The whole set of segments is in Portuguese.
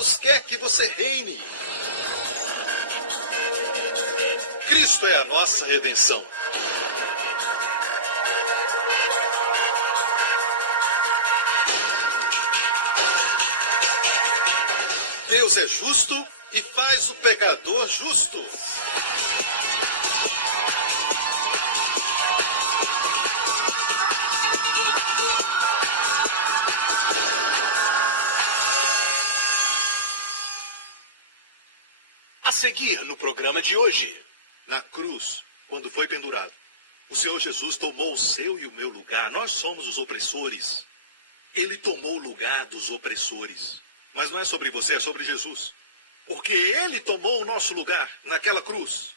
Deus quer que você reine. Cristo é a nossa redenção. Deus é justo e faz o pecador justo. A seguir no programa de hoje. Na cruz, quando foi pendurado, o Senhor Jesus tomou o seu e o meu lugar. Nós somos os opressores. Ele tomou o lugar dos opressores. Mas não é sobre você, é sobre Jesus. Porque ele tomou o nosso lugar naquela cruz.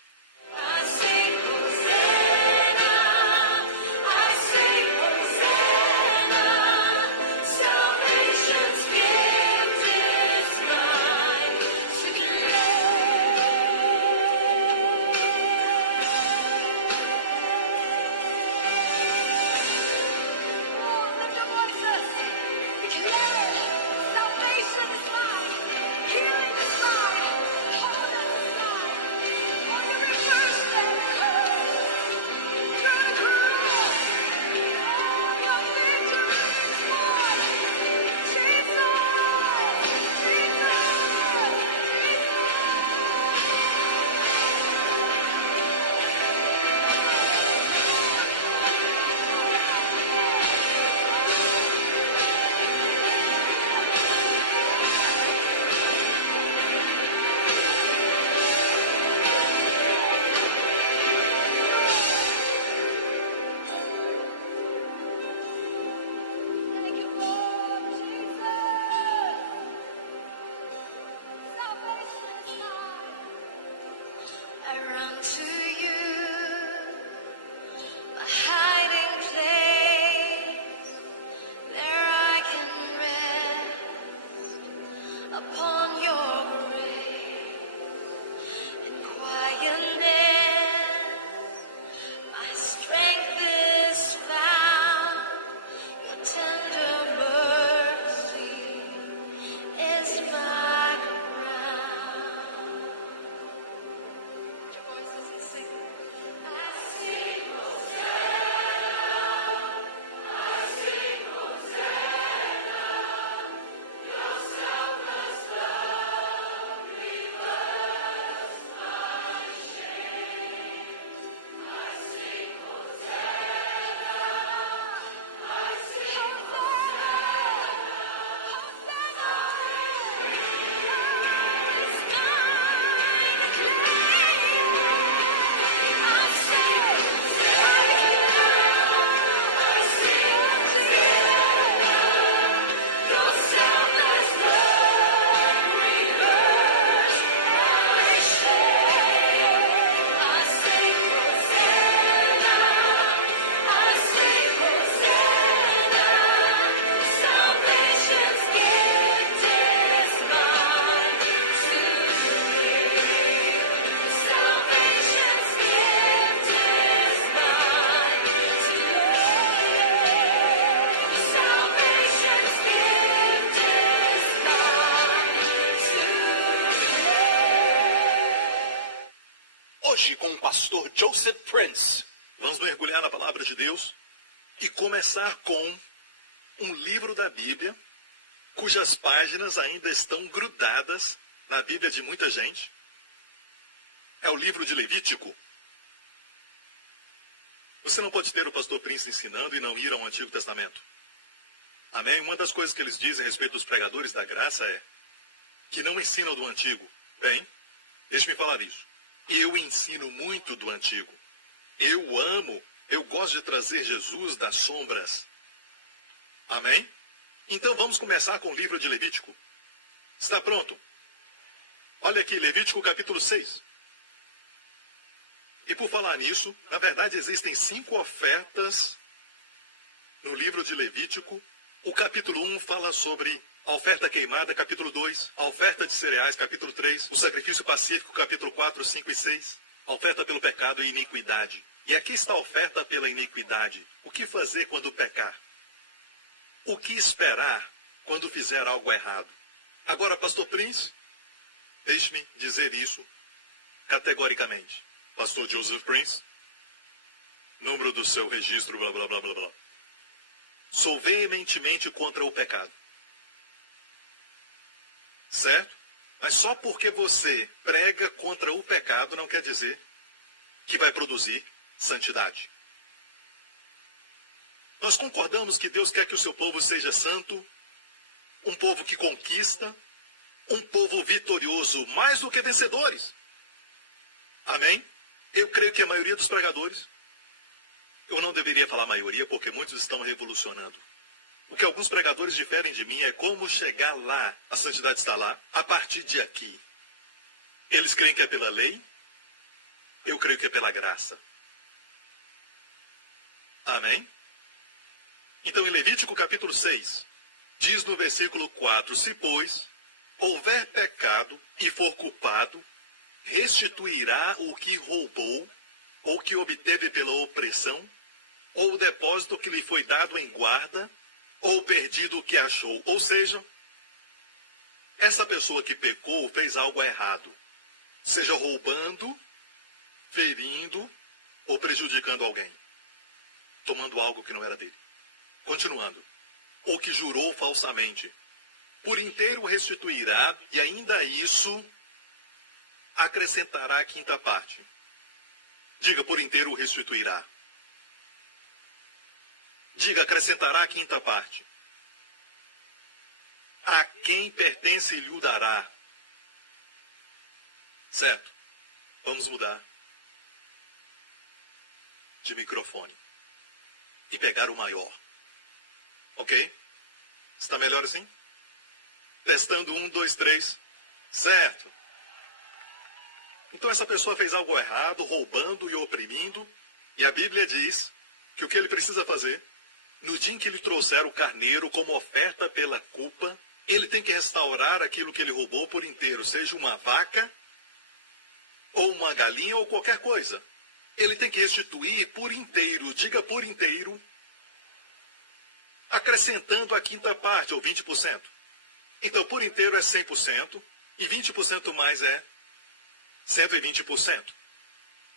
Hoje com o pastor Joseph Prince. Vamos mergulhar na palavra de Deus e começar com um livro da Bíblia, cujas páginas ainda estão grudadas na Bíblia de muita gente. É o livro de Levítico. Você não pode ter o pastor Prince ensinando e não ir ao Antigo Testamento. Amém? Uma das coisas que eles dizem a respeito dos pregadores da graça é que não ensinam do Antigo. Bem, deixe-me falar isso. Eu ensino muito do Antigo. Eu gosto de trazer Jesus das sombras. Amém? Então vamos começar com o livro de Levítico. Está pronto? Olha aqui, Levítico capítulo 6. E por falar nisso, na verdade existem 5 ofertas no livro de Levítico. O capítulo 1 fala sobre a oferta queimada, capítulo 2, a oferta de cereais, capítulo 3, o sacrifício pacífico, capítulo 4, 5 e 6, a oferta pelo pecado e iniquidade. E aqui está a oferta pela iniquidade. O que fazer quando pecar? O que esperar quando fizer algo errado? Agora, pastor Prince, deixe-me dizer isso categoricamente. Pastor Joseph Prince, número do seu registro, blá, blá, blá, blá, blá. Sou veementemente contra o pecado. Certo? Mas só porque você prega contra o pecado não quer dizer que vai produzir santidade. Nós concordamos que Deus quer que o seu povo seja santo, um povo que conquista, um povo vitorioso, mais do que vencedores. Amém? Eu creio que a maioria dos pregadores, eu não deveria falar maioria porque muitos estão revolucionando. O que alguns pregadores diferem de mim é como chegar lá, a santidade está lá, a partir de aqui. Eles creem que é pela lei, eu creio que é pela graça. Amém? Então, em Levítico capítulo 6, diz no versículo 4, se, pois, houver pecado e for culpado, restituirá o que roubou, ou que obteve pela opressão, ou o depósito que lhe foi dado em guarda, ou perdido o que achou. Ou seja, essa pessoa que pecou fez algo errado, seja roubando, ferindo ou prejudicando alguém, tomando algo que não era dele. Continuando, ou que jurou falsamente, por inteiro restituirá, e ainda isso acrescentará a quinta parte. Diga, por inteiro restituirá. Diga, acrescentará a quinta parte. A quem pertence lhe o dará. Certo? Vamos mudar de microfone e pegar o maior. Ok? Está melhor assim? Testando 1, 2, 3. Certo. Então essa pessoa fez algo errado, roubando e oprimindo. E a Bíblia diz que o que ele precisa fazer, no dia em que lhe trouxer o carneiro como oferta pela culpa, ele tem que restaurar aquilo que ele roubou por inteiro, seja uma vaca, ou uma galinha, ou qualquer coisa. Ele tem que restituir por inteiro, diga por inteiro, acrescentando a quinta parte, ou 20%. Então, por inteiro é 100%, e 20% mais é 120%.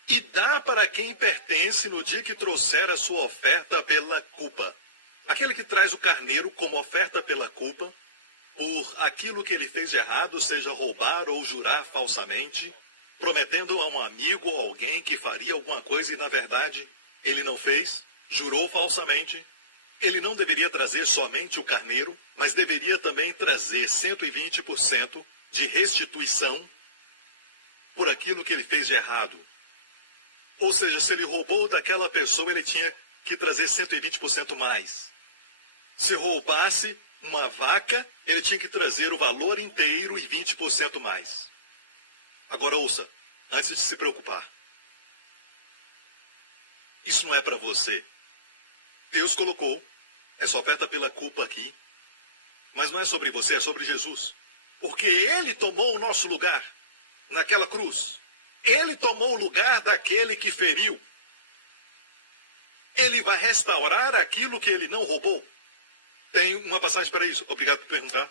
E dá para quem pertence no dia que trouxer a sua oferta pela culpa. Aquele que traz o carneiro como oferta pela culpa, por aquilo que ele fez de errado, seja roubar ou jurar falsamente, prometendo a um amigo ou alguém que faria alguma coisa e na verdade ele não fez, jurou falsamente. Ele não deveria trazer somente o carneiro, mas deveria também trazer 120% de restituição por aquilo que ele fez de errado. Ou seja, se ele roubou daquela pessoa, ele tinha que trazer 120% mais. Se roubasse uma vaca, ele tinha que trazer o valor inteiro e 20% mais. Agora ouça, antes de se preocupar. Isso não é para você. Deus colocou essa oferta pela culpa aqui, mas não é sobre você, é sobre Jesus. Porque Ele tomou o nosso lugar naquela cruz. Ele tomou o lugar daquele que feriu. Ele vai restaurar aquilo que ele não roubou. Tem uma passagem para isso. Obrigado por perguntar.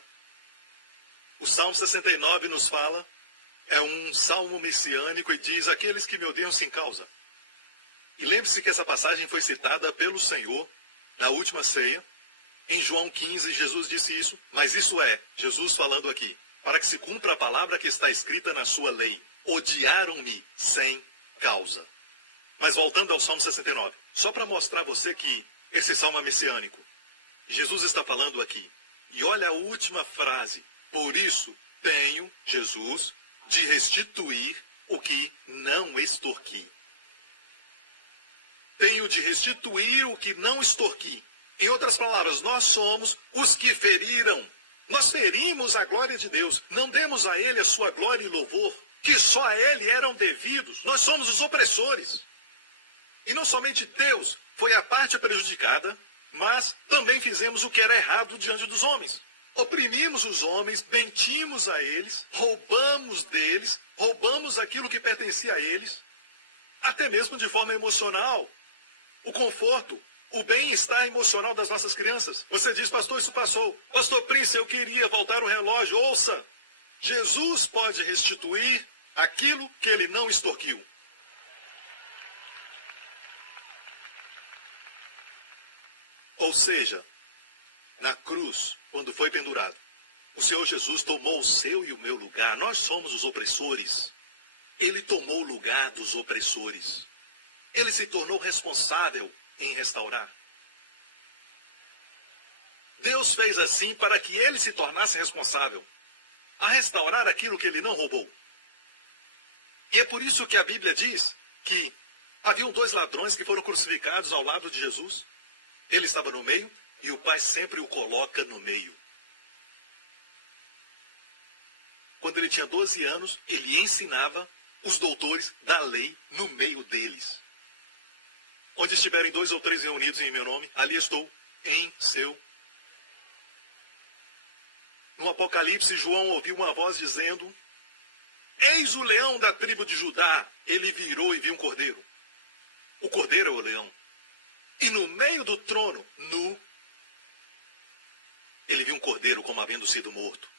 O Salmo 69 nos fala, é um salmo messiânico e diz, aqueles que me odeiam sem causa. E lembre-se que essa passagem foi citada pelo Senhor na última ceia. Em João 15, Jesus disse isso, mas isso é, Jesus falando aqui, para que se cumpra a palavra que está escrita na sua lei. Odiaram-me sem causa. Mas voltando ao Salmo 69, só para mostrar a você que esse salmo é messiânico. Jesus está falando aqui. E olha a última frase. Por isso tenho, Jesus, de restituir o que não extorqui. Tenho de restituir o que não extorqui. Em outras palavras, nós somos os que feriram. Nós ferimos a glória de Deus. Não demos a Ele a sua glória e louvor, que só a Ele eram devidos. Nós somos os opressores. E não somente Deus foi a parte prejudicada, mas também fizemos o que era errado diante dos homens. Oprimimos os homens, mentimos a eles, roubamos deles, roubamos aquilo que pertencia a eles, até mesmo de forma emocional. O conforto, o bem-estar emocional das nossas crianças. Você diz, pastor, isso passou. Pastor Prince, eu queria voltar o relógio. Ouça, Jesus pode restituir aquilo que ele não extorquiu. Ou seja, na cruz, quando foi pendurado, o Senhor Jesus tomou o seu e o meu lugar. Nós somos os opressores. Ele tomou o lugar dos opressores. Ele se tornou responsável em restaurar. Deus fez assim para que ele se tornasse responsável a restaurar aquilo que ele não roubou. E é por isso que a Bíblia diz que haviam 2 ladrões que foram crucificados ao lado de Jesus. Ele estava no meio e o Pai sempre o coloca no meio. Quando ele tinha 12 anos, ele ensinava os doutores da lei no meio deles. Onde estiverem 2 ou 3 reunidos em meu nome, ali estou em seu. No Apocalipse, João ouviu uma voz dizendo: eis o leão da tribo de Judá. Ele virou e viu um cordeiro. O cordeiro é o leão. E no meio do trono, nu, ele viu um cordeiro como havendo sido morto.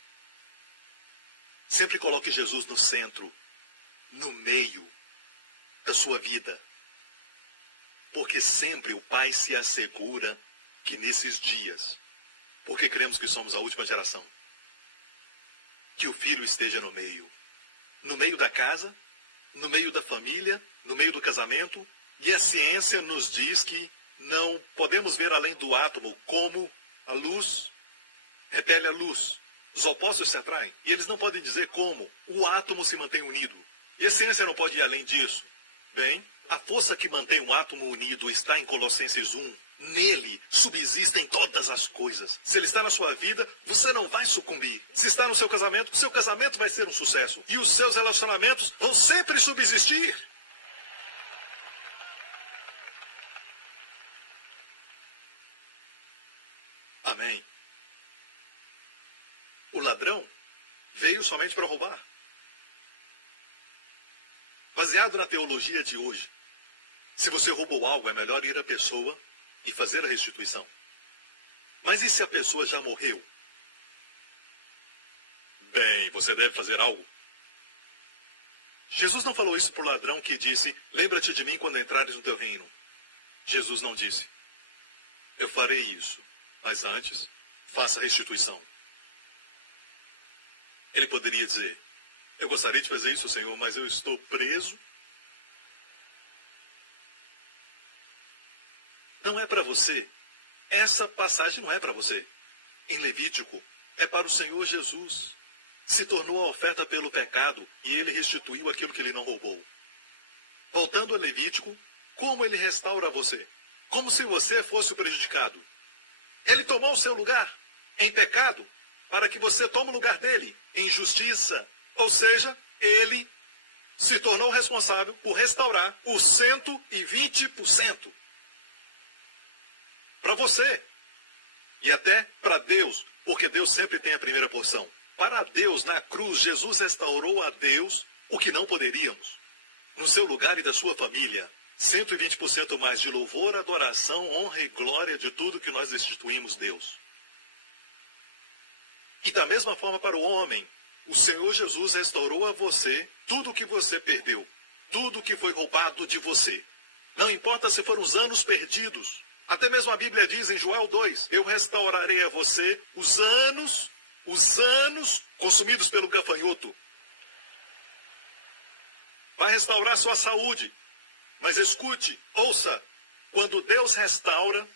Sempre coloque Jesus no centro, no meio da sua vida. Porque sempre o Pai se assegura que nesses dias, porque cremos que somos a última geração, que o Filho esteja no meio da casa, no meio da família, no meio do casamento. E a ciência nos diz que não podemos ver além do átomo, como a luz repele a luz. Os opostos se atraem. E eles não podem dizer como o átomo se mantém unido. E a ciência não pode ir além disso. Bem, a força que mantém um átomo unido está em Colossenses 1. Nele subsistem todas as coisas. Se ele está na sua vida, você não vai sucumbir. Se está no seu casamento vai ser um sucesso. E os seus relacionamentos vão sempre subsistir. Amém. O ladrão veio somente para roubar. Baseado na teologia de hoje, se você roubou algo, é melhor ir à pessoa e fazer a restituição. Mas e se a pessoa já morreu? Bem, você deve fazer algo. Jesus não falou isso para o ladrão que disse: lembra-te de mim quando entrares no teu reino. Jesus não disse: eu farei isso, mas antes, faça a restituição. Ele poderia dizer: eu gostaria de fazer isso, Senhor, mas eu estou preso. Não é para você. Essa passagem não é para você. Em Levítico, é para o Senhor Jesus. Se tornou a oferta pelo pecado e ele restituiu aquilo que ele não roubou. Voltando a Levítico, como ele restaura você? Como se você fosse o prejudicado. Ele tomou o seu lugar em pecado para que você tome o lugar dele em justiça. Ou seja, ele se tornou responsável por restaurar os 120%. Para você. E até para Deus, porque Deus sempre tem a primeira porção. Para Deus, na cruz, Jesus restaurou a Deus o que não poderíamos. No seu lugar e da sua família. 120% mais de louvor, adoração, honra e glória de tudo que nós restituímos Deus. E da mesma forma para o homem, o Senhor Jesus restaurou a você tudo o que você perdeu, tudo o que foi roubado de você. Não importa se foram os anos perdidos. Até mesmo a Bíblia diz em Joel 2, eu restaurarei a você os anos consumidos pelo gafanhoto. Vai restaurar sua saúde. Mas escute, ouça, quando Deus restaura,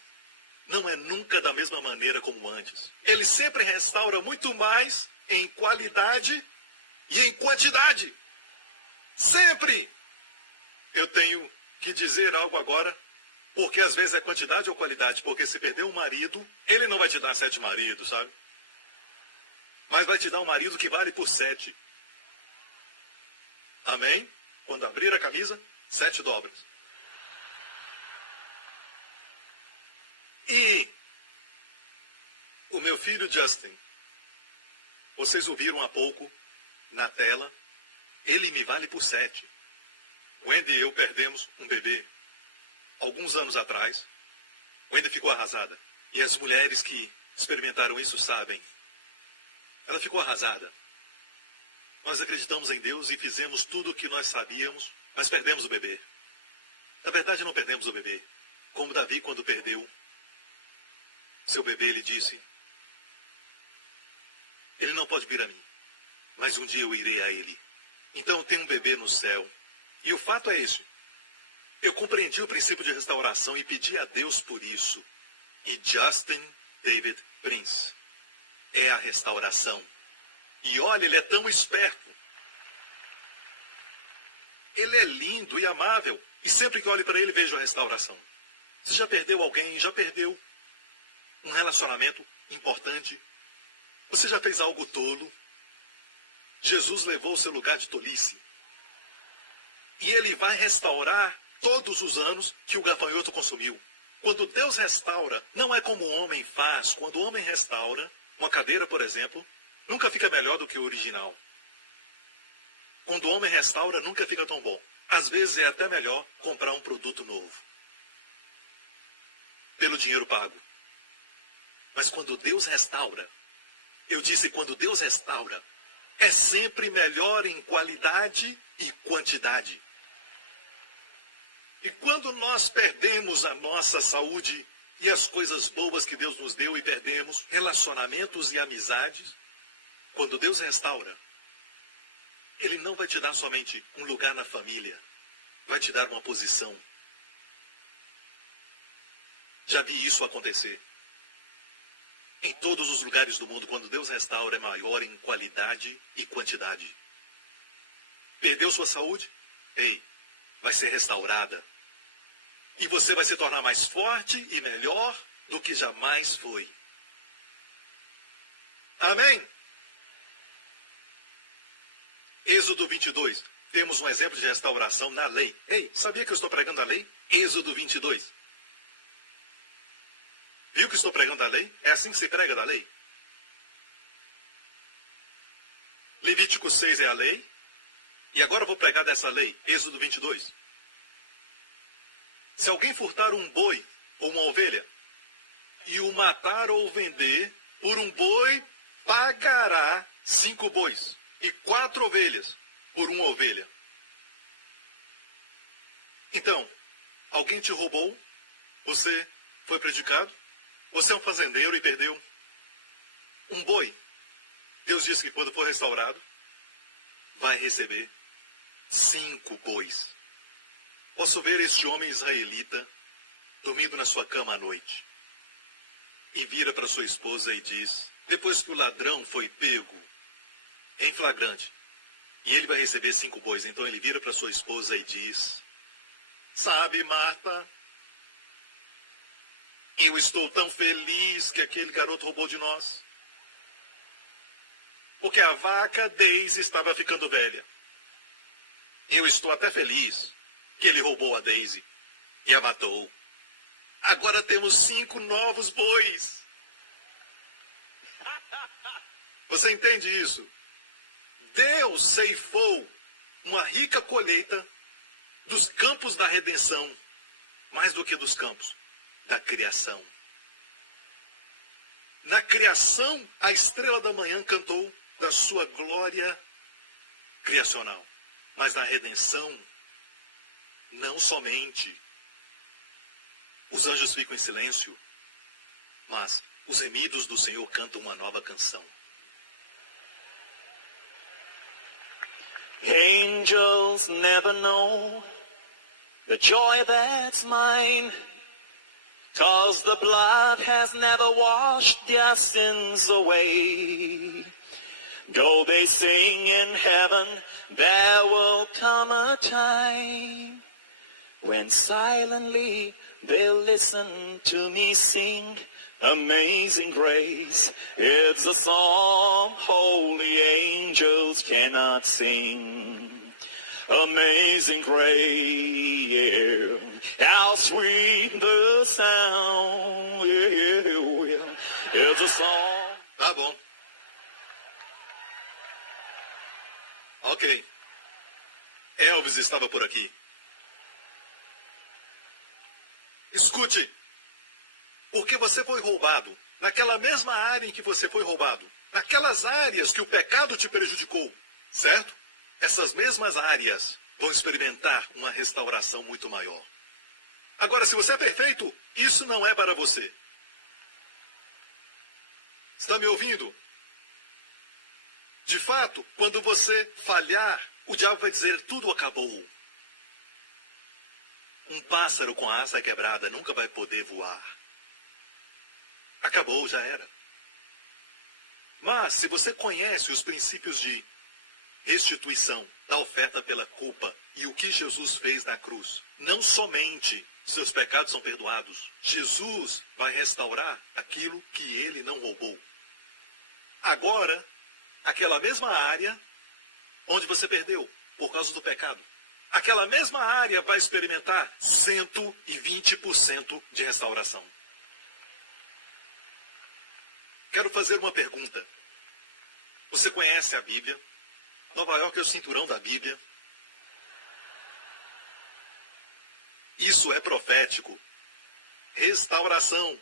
não é nunca da mesma maneira como antes. Ele sempre restaura muito mais em qualidade e em quantidade. Sempre. Eu tenho que dizer algo agora, porque às vezes é quantidade ou qualidade. Porque se perder um marido, ele não vai te dar 7 maridos, sabe? Mas vai te dar um marido que vale por 7. Amém? Quando abrir a camisa, 7 dobras. E o meu filho Justin, vocês ouviram há pouco na tela, ele me vale por 7. Wendy e eu perdemos um bebê alguns anos atrás. Wendy ficou arrasada. E as mulheres que experimentaram isso sabem. Ela ficou arrasada. Nós acreditamos em Deus e fizemos tudo o que nós sabíamos, mas perdemos o bebê. Na verdade, não perdemos o bebê. Como Davi, quando perdeu seu bebê, ele disse: ele não pode vir a mim, mas um dia eu irei a ele. Então tem um bebê no céu. E o fato é esse. Eu compreendi o princípio de restauração e pedi a Deus por isso. E Justin David Prince é a restauração. E olha, ele é tão esperto. Ele é lindo e amável. E sempre que olho para ele, vejo a restauração. Você já perdeu alguém? Já perdeu um relacionamento importante? Você já fez algo tolo? Jesus levou o seu lugar de tolice. E ele vai restaurar todos os anos que o gafanhoto consumiu. Quando Deus restaura, não é como o homem faz. Quando o homem restaura, uma cadeira, por exemplo, nunca fica melhor do que o original. Quando o homem restaura, nunca fica tão bom. Às vezes é até melhor comprar um produto novo. Pelo dinheiro pago. Mas quando Deus restaura, eu disse quando Deus restaura, é sempre melhor em qualidade e quantidade. E quando nós perdemos a nossa saúde e as coisas boas que Deus nos deu e perdemos relacionamentos e amizades, quando Deus restaura, Ele não vai te dar somente um lugar na família, vai te dar uma posição. Já vi isso acontecer. Em todos os lugares do mundo, quando Deus restaura, é maior em qualidade e quantidade. Perdeu sua saúde? Ei, vai ser restaurada. E você vai se tornar mais forte e melhor do que jamais foi. Amém? Êxodo 22. Temos um exemplo de restauração na lei. Ei, sabia que eu estou pregando a lei? Êxodo 22. Viu que estou pregando a lei? É assim que se prega da lei. Levítico 6 é a lei. E agora eu vou pregar dessa lei. Êxodo 22. Se alguém furtar um boi ou uma ovelha e o matar ou vender, por um boi pagará 5 bois e 4 ovelhas por uma ovelha. Então, alguém te roubou, você foi prejudicado, você é um fazendeiro e perdeu um boi. Deus disse que quando for restaurado, vai receber 5 bois. Posso ver este homem israelita dormindo na sua cama à noite. E vira para sua esposa e diz, depois que o ladrão foi pego em flagrante, e ele vai receber 5 bois, então ele vira para sua esposa e diz, sabe, Marta, eu estou tão feliz que aquele garoto roubou de nós. Porque a vaca Daisy estava ficando velha. Eu estou até feliz que ele roubou a Daisy e a matou. Agora temos 5 novos bois. Você entende isso? Deus ceifou uma rica colheita dos campos da redenção, mais do que dos campos da criação. Na criação, a estrela da manhã cantou da sua glória criacional. Mas na redenção, não somente os anjos ficam em silêncio, mas os remidos do Senhor cantam uma nova canção. Angels never know the joy that's mine, 'cause the blood has never washed their sins away. Though they sing in heaven, there will come a time when silently they'll listen to me sing Amazing Grace. It's a song holy angels cannot sing. Amazing Grace, how sweet the sound. It's a song. Tá bom. Ok. Elvis estava por aqui. Escute. Porque você foi roubado naquela mesma área em que você foi roubado. Naquelas áreas que o pecado te prejudicou, certo? Essas mesmas áreas vão experimentar uma restauração muito maior. Agora, se você é perfeito, isso não é para você. Está me ouvindo? De fato, quando você falhar, o diabo vai dizer, tudo acabou. Um pássaro com a asa quebrada nunca vai poder voar. Acabou, já era. Mas, se você conhece os princípios de restituição, da oferta pela culpa e o que Jesus fez na cruz, não somente seus pecados são perdoados, Jesus vai restaurar aquilo que ele não roubou. Agora, aquela mesma área onde você perdeu por causa do pecado, aquela mesma área vai experimentar 120% de restauração. Quero fazer uma pergunta. Você conhece a Bíblia? Nova York é o cinturão da Bíblia. Isso é profético. Restauração.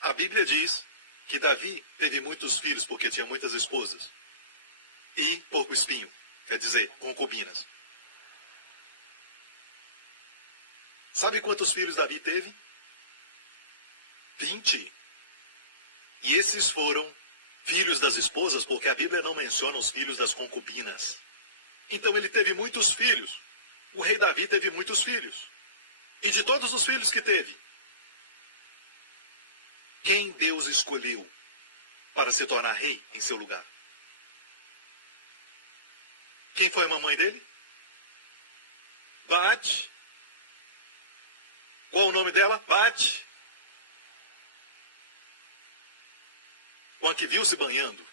A Bíblia diz que Davi teve muitos filhos porque tinha muitas esposas. E porco espinho, quer dizer, concubinas. Sabe quantos filhos Davi teve? 20. E esses foram filhos das esposas, porque a Bíblia não menciona os filhos das concubinas. Então ele teve muitos filhos. O rei Davi teve muitos filhos. E de todos os filhos que teve, quem Deus escolheu para se tornar rei em seu lugar? Quem foi a mamãe dele? Bate. Qual o nome dela? Bate. Uma que viu se banhando.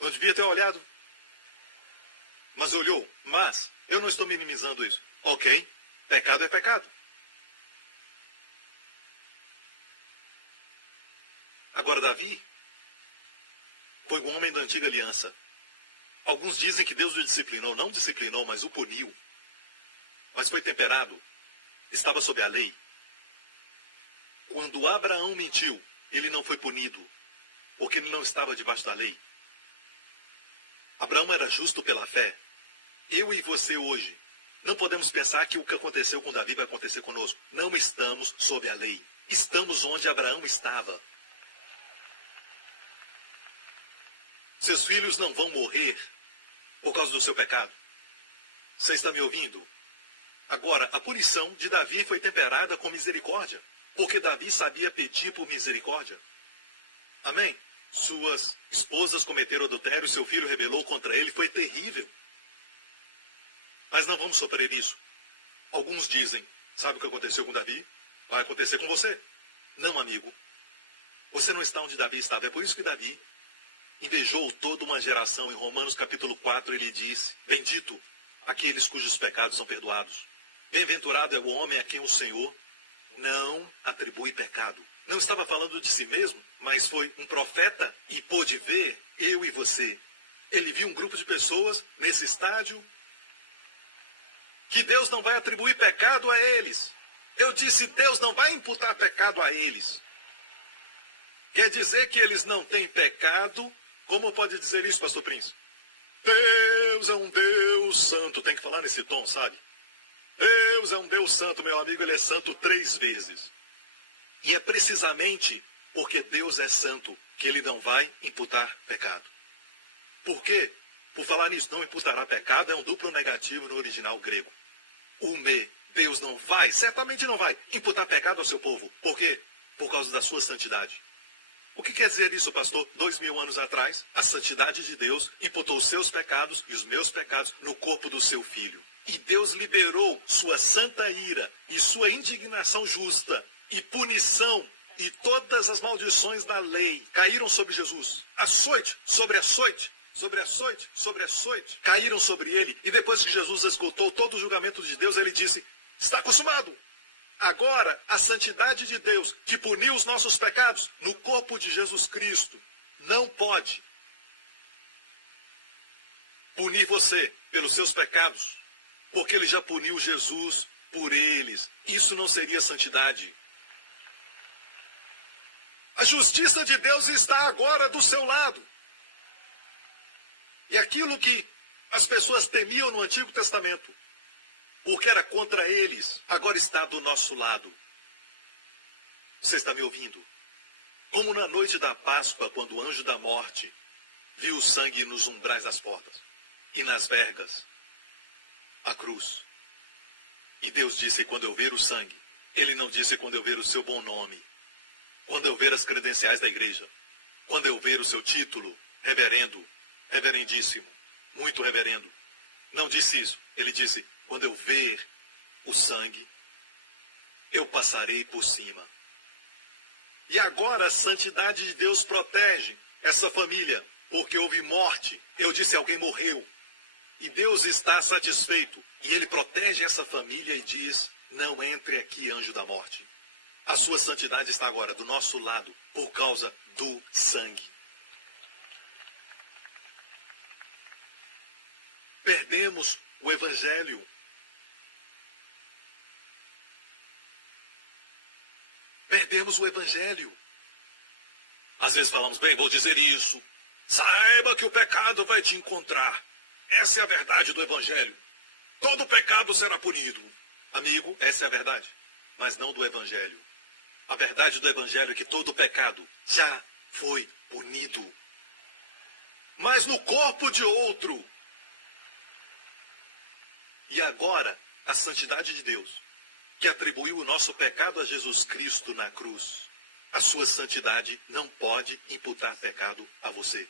Não devia ter olhado. Mas olhou. Mas eu não estou minimizando isso. Ok, pecado é pecado. Agora Davi foi um homem da antiga aliança. Alguns dizem que Deus o disciplinou. Não disciplinou, mas o puniu. Mas foi temperado. Estava sob a lei. Quando Abraão mentiu, ele não foi punido, porque ele não estava debaixo da lei. Abraão era justo pela fé. Eu e você hoje não podemos pensar que o que aconteceu com Davi vai acontecer conosco. Não estamos sob a lei. Estamos onde Abraão estava. Seus filhos não vão morrer por causa do seu pecado. Você está me ouvindo? Agora, a punição de Davi foi temperada com misericórdia, porque Davi sabia pedir por misericórdia. Amém? Suas esposas cometeram adultério, seu filho rebelou contra ele, foi terrível. Mas não vamos sofrer isso. Alguns dizem, sabe o que aconteceu com Davi? Vai acontecer com você. Não, amigo. Você não está onde Davi estava. É por isso que Davi invejou toda uma geração. Em Romanos capítulo 4 ele diz, bendito aqueles cujos pecados são perdoados. Bem-aventurado é o homem a quem o Senhor não atribui pecado. Não estava falando de si mesmo, mas foi um profeta e pôde ver eu e você. Ele viu um grupo de pessoas nesse estádio que Deus não vai atribuir pecado a eles. Eu disse, Deus não vai imputar pecado a eles. Quer dizer que eles não têm pecado? Como pode dizer isso, pastor Prince? Deus é um Deus santo. Tem que falar nesse tom, sabe? Deus é um Deus santo, meu amigo, ele é santo 3 vezes. E é precisamente porque Deus é santo que ele não vai imputar pecado. Por quê? Por falar nisso, não imputará pecado, é um duplo negativo no original grego. Deus não vai, certamente não vai, imputar pecado ao seu povo. Por quê? Por causa da sua santidade. O que quer dizer isso, pastor? 2000 anos atrás, a santidade de Deus imputou os seus pecados e os meus pecados no corpo do seu filho. E Deus liberou sua santa ira e sua indignação justa e punição e todas as maldições da lei caíram sobre Jesus. Açoite, sobre açoite, sobre açoite, sobre açoite, caíram sobre ele. E depois que Jesus escutou todo o julgamento de Deus, ele disse, está consumado. Agora, a santidade de Deus, que puniu os nossos pecados no corpo de Jesus Cristo, não pode punir você pelos seus pecados, porque ele já puniu Jesus por eles. Isso não seria santidade. A justiça de Deus está agora do seu lado. E aquilo que as pessoas temiam no Antigo Testamento, porque era contra eles, agora está do nosso lado. Você está me ouvindo? Como na noite da Páscoa, quando o anjo da morte viu o sangue nos umbrais das portas e nas vergas, a cruz. E Deus disse, quando eu ver o sangue, ele não disse quando eu ver o seu bom nome, quando eu ver as credenciais da igreja, quando eu ver o seu título, reverendo, reverendíssimo, muito reverendo. Não disse isso. Ele disse, quando eu ver o sangue, eu passarei por cima. E agora a santidade de Deus protege essa família, porque houve morte. Eu disse, alguém morreu. E Deus está satisfeito. E ele protege essa família e diz, não entre aqui, anjo da morte. A sua santidade está agora do nosso lado, por causa do sangue. Perdemos o Evangelho. Perdemos o Evangelho. Às vezes falamos, bem, vou dizer isso. Saiba que o pecado vai te encontrar. Essa é a verdade do Evangelho. Todo pecado será punido. Amigo, essa é a verdade, mas não do Evangelho. A verdade do Evangelho é que todo pecado já foi punido. Mas no corpo de outro. E agora, a santidade de Deus, que atribuiu o nosso pecado a Jesus Cristo na cruz, a sua santidade não pode imputar pecado a você.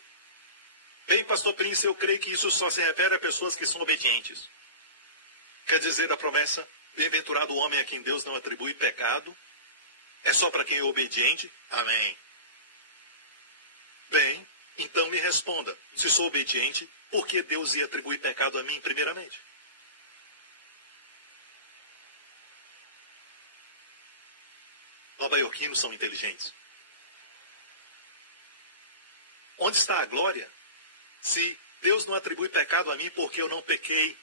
Bem, pastor Prince, eu creio que isso só se refere a pessoas que são obedientes. Quer dizer, a promessa, bem-aventurado o homem a quem Deus não atribui pecado, é só para quem é obediente? Amém. Bem, então me responda, se sou obediente, por que Deus ia atribuir pecado a mim primeiramente? Nova-iorquinos são inteligentes. Onde está a glória? Se Deus não atribui pecado a mim porque eu não pequei.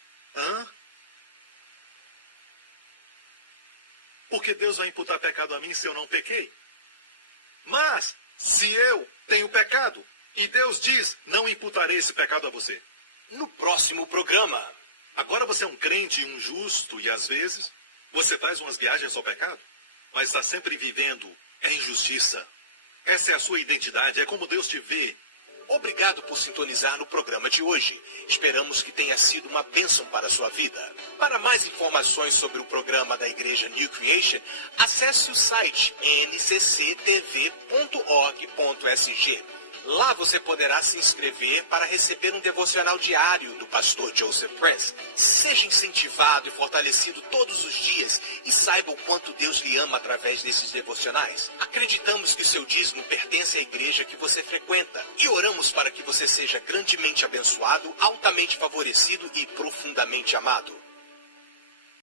Porque Deus vai imputar pecado a mim se eu não pequei? Mas, se eu tenho pecado, e Deus diz, não imputarei esse pecado a você. No próximo programa. Agora você é um crente e um justo, e às vezes você faz umas viagens ao pecado, mas está sempre vivendo em injustiça. Essa é a sua identidade, é como Deus te vê. Obrigado por sintonizar no programa de hoje. Esperamos que tenha sido uma bênção para a sua vida. Para mais informações sobre o programa da Igreja New Creation, acesse o site ncctv.org.sg. Lá você poderá se inscrever para receber um devocional diário do pastor Joseph Prince. Seja incentivado e fortalecido todos os dias e saiba o quanto Deus lhe ama através desses devocionais. Acreditamos que o seu dízimo pertence à igreja que você frequenta e oramos para que você seja grandemente abençoado, altamente favorecido e profundamente amado.